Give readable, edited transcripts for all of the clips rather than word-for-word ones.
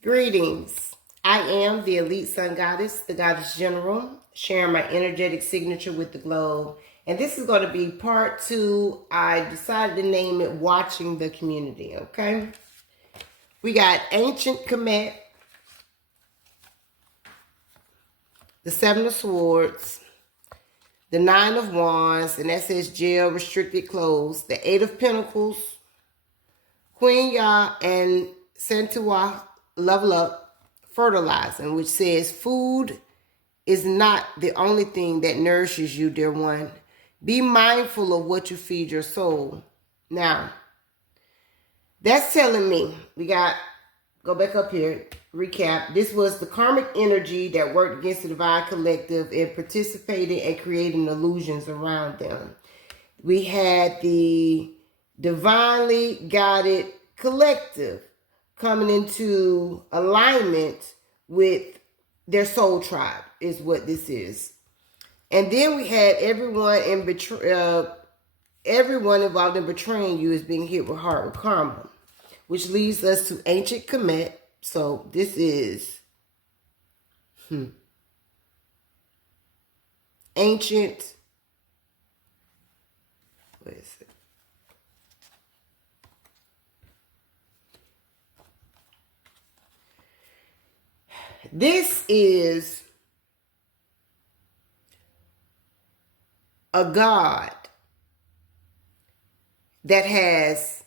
Greetings. I am the Elite Sun Goddess, the Goddess General, sharing my energetic signature with the globe. And this is going to be part 2. I decided to name it Watching the Community, okay? We got Ancient Kemet, the Seven of Swords, the Nine of Wands, and that says jail, restricted, closed, the Eight of Pentacles, Queen Ya, and Sentua, level up, fertilizing, which says food is not the only thing that nourishes you, dear one. Be mindful of what you feed your soul. Now, that's telling me, go back up here, recap. This was the karmic energy that worked against the divine collective and participated in creating illusions around them. We had the divinely guided collective coming into alignment with their soul tribe is what this is. And then we had everyone involved in betraying you is being hit with heart with karma, which leads us to Ancient Kemet. So this is ancient. What is it? This is a god that has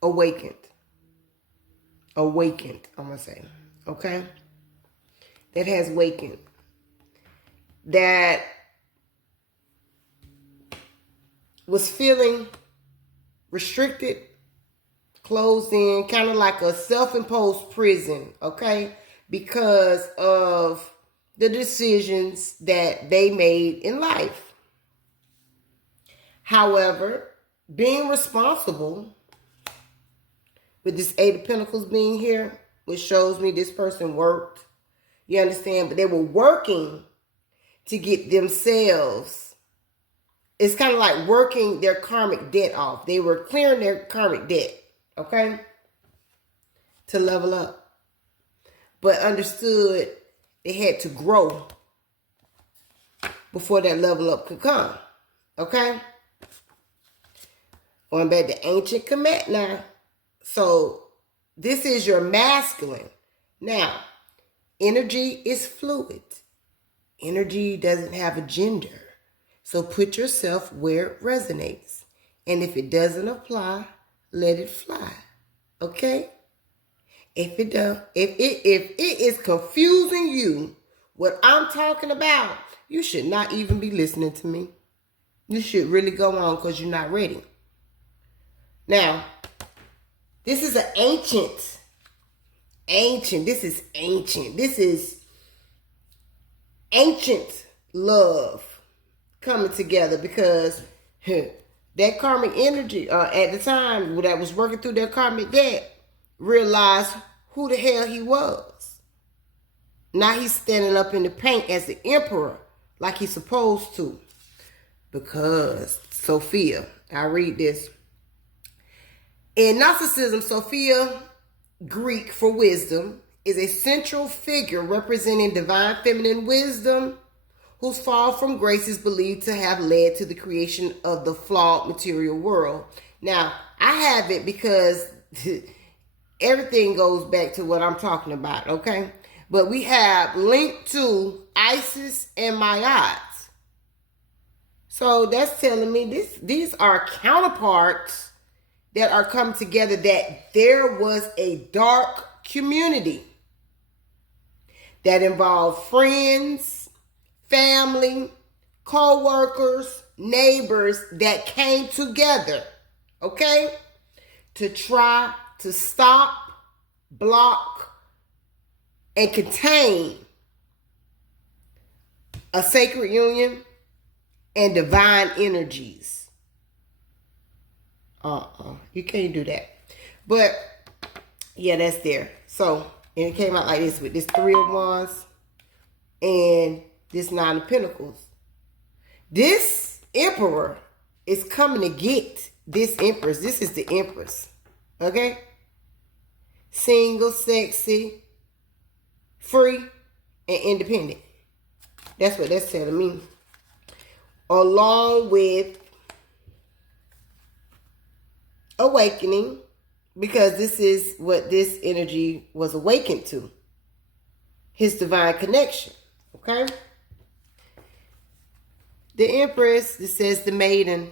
awakened, I'm going to say, okay? That has awakened. That was feeling restricted, closed in, kind of like a self-imposed prison, okay? Because of the decisions that they made in life. However, being responsible with this Eight of Pentacles being here, which shows me this person worked, you understand? But they were working to get themselves, it's kind of like working their karmic debt off. They were clearing their karmic debt, okay? To level up. But understood they had to grow before that level up could come. Okay? Going back to Ancient Kemet now. So this is your masculine. Now, energy is fluid. Energy doesn't have a gender. So put yourself where it resonates. And if it doesn't apply, let it fly. Okay? If it is confusing you, what I'm talking about, you should not even be listening to me. You should really go on because you're not ready. Now, this is an ancient. This is ancient. This is ancient love coming together because that karmic energy at the time that was working through their karmic debt realized who the hell he was. Now he's standing up in the paint as the emperor like he's supposed to. Because Sophia, I read this. In narcissism, Sophia, Greek for wisdom, is a central figure representing divine feminine wisdom whose fall from grace is believed to have led to the creation of the flawed material world. Now, I have it because everything goes back to what I'm talking about, okay? But we have linked to Isis and Mayat. So that's telling me these are counterparts that are coming together, that there was a dark community that involved friends, family, co-workers, neighbors that came together, okay, to try to stop, block, and contain a sacred union and divine energies. You can't do that. But, yeah, that's there. So, and it came out like this with this Three of Wands and this Nine of Pentacles. This Emperor is coming to get this Empress. This is the Empress. Okay? single, sexy, free, and independent. That's what that's telling me. Along with awakening, because this is what this energy was awakened to. His divine connection. Okay? The Empress, it says the maiden,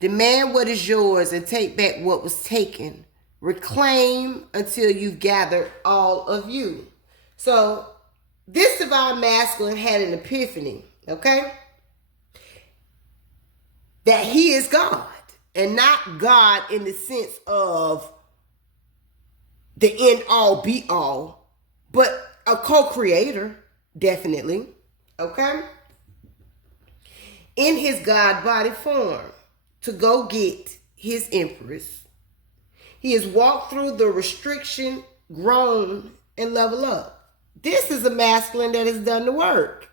demand what is yours and take back what was taken. Reclaim until you've gathered all of you. So, this divine masculine had an epiphany, okay? That he is God. And not God in the sense of the end all be all, but a co-creator, definitely, okay? In his God body form to go get his Empress. He has walked through the restriction, grown, and level up. This is a masculine that has done the work.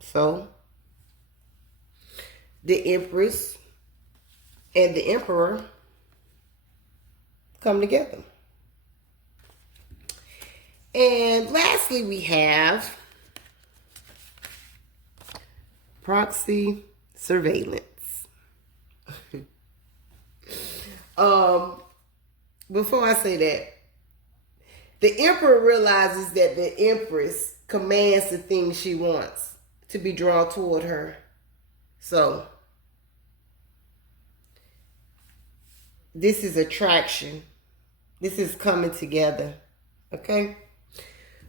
So, the Empress and the Emperor come together. And lastly, we have proxy surveillance. Before I say that, the Emperor realizes that the Empress commands the things she wants to be drawn toward her. So, this is attraction. This is coming together. Okay?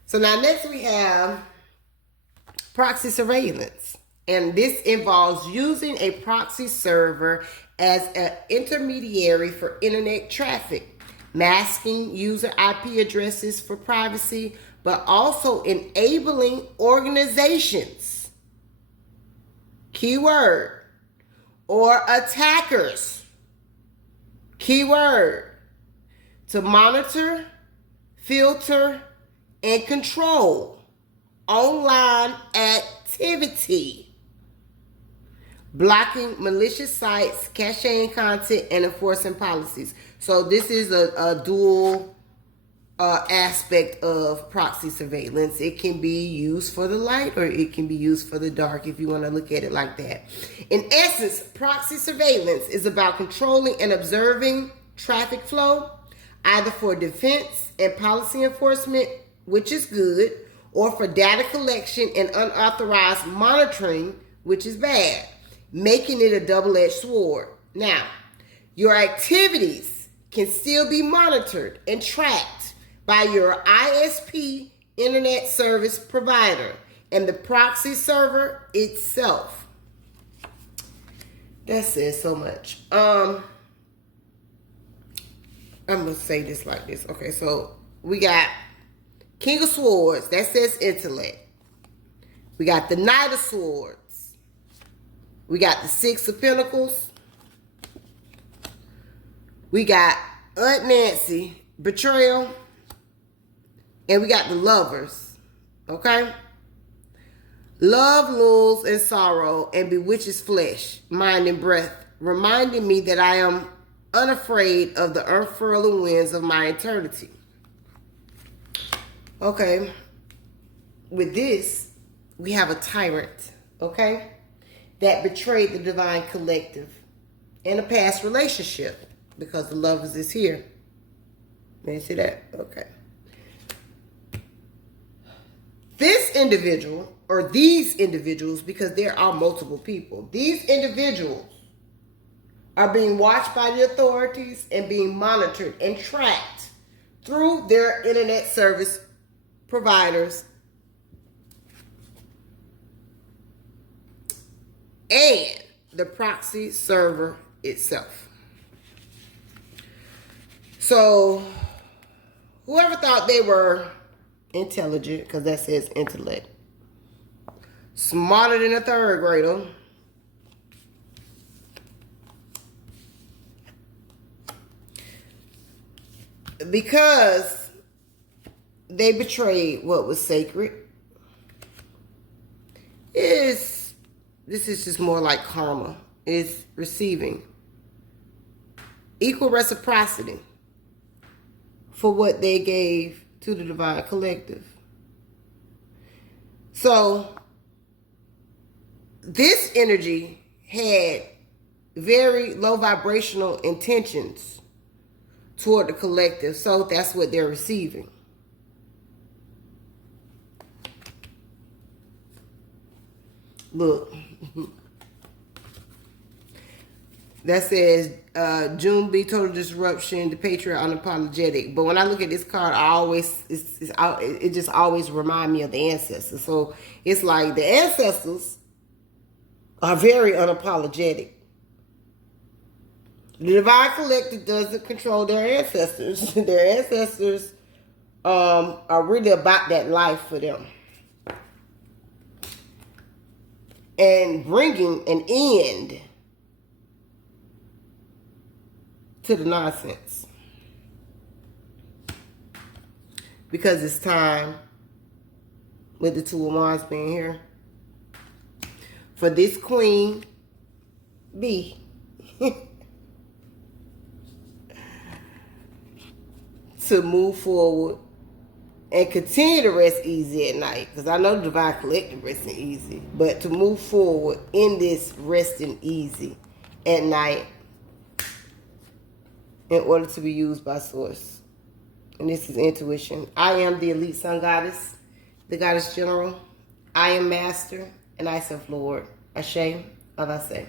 So now next we have proxy surveillance. And this involves using a proxy server as an intermediary for internet traffic, masking user IP addresses for privacy, but also enabling organizations, keyword, or attackers, keyword, to monitor, filter, and control online activity, blocking malicious sites, caching content, and enforcing policies. So this is a dual aspect of proxy surveillance. It can be used for the light or it can be used for the dark if you want to look at it like that. In essence, proxy surveillance is about controlling and observing traffic flow, either for defense and policy enforcement, which is good, or for data collection and unauthorized monitoring, which is bad, making it a double-edged sword. Now, your activities can still be monitored and tracked by your ISP, internet service provider, and the proxy server itself. That says so much. I'm going to say this like this. Okay, so we got King of Swords. That says intellect. We got the Knight of Swords. We got the Six of Pentacles. We got Aunt Nancy, betrayal. And we got the Lovers. Okay? Love lulls in sorrow and bewitches flesh, mind, and breath, reminding me that I am unafraid of the unfurling winds of my eternity. Okay. With this, we have a tyrant, okay, that betrayed the divine collective in a past relationship because the Lovers is here. May you see that? Okay. This individual, or these individuals, because there are multiple people, these individuals are being watched by the authorities and being monitored and tracked through their internet service providers and the proxy server itself. So, whoever thought they were intelligent, because that says intellect, smarter than a third grader, because they betrayed what was sacred, this is just more like karma. It's receiving equal reciprocity. for what they gave to the divine collective. So this energy had very low vibrational intentions toward the collective, so that's what they're receiving. Look. That says June B, total disruption, the patriot unapologetic. But when I look at this card, it just always reminds me of the ancestors. So it's like the ancestors are very unapologetic. The divine collective doesn't control their ancestors. Their ancestors are really about that life for them. And bringing an end to the nonsense. Because it's time, with the Two of Wands being here, for this Queen B to move forward and continue to rest easy at night. Because I know the divine collective resting easy. But to move forward in this resting easy at night in order to be used by Source. And this is intuition. I am the elite sun goddess, the goddess general. I am master, and I self Lord. Ashe, as I say.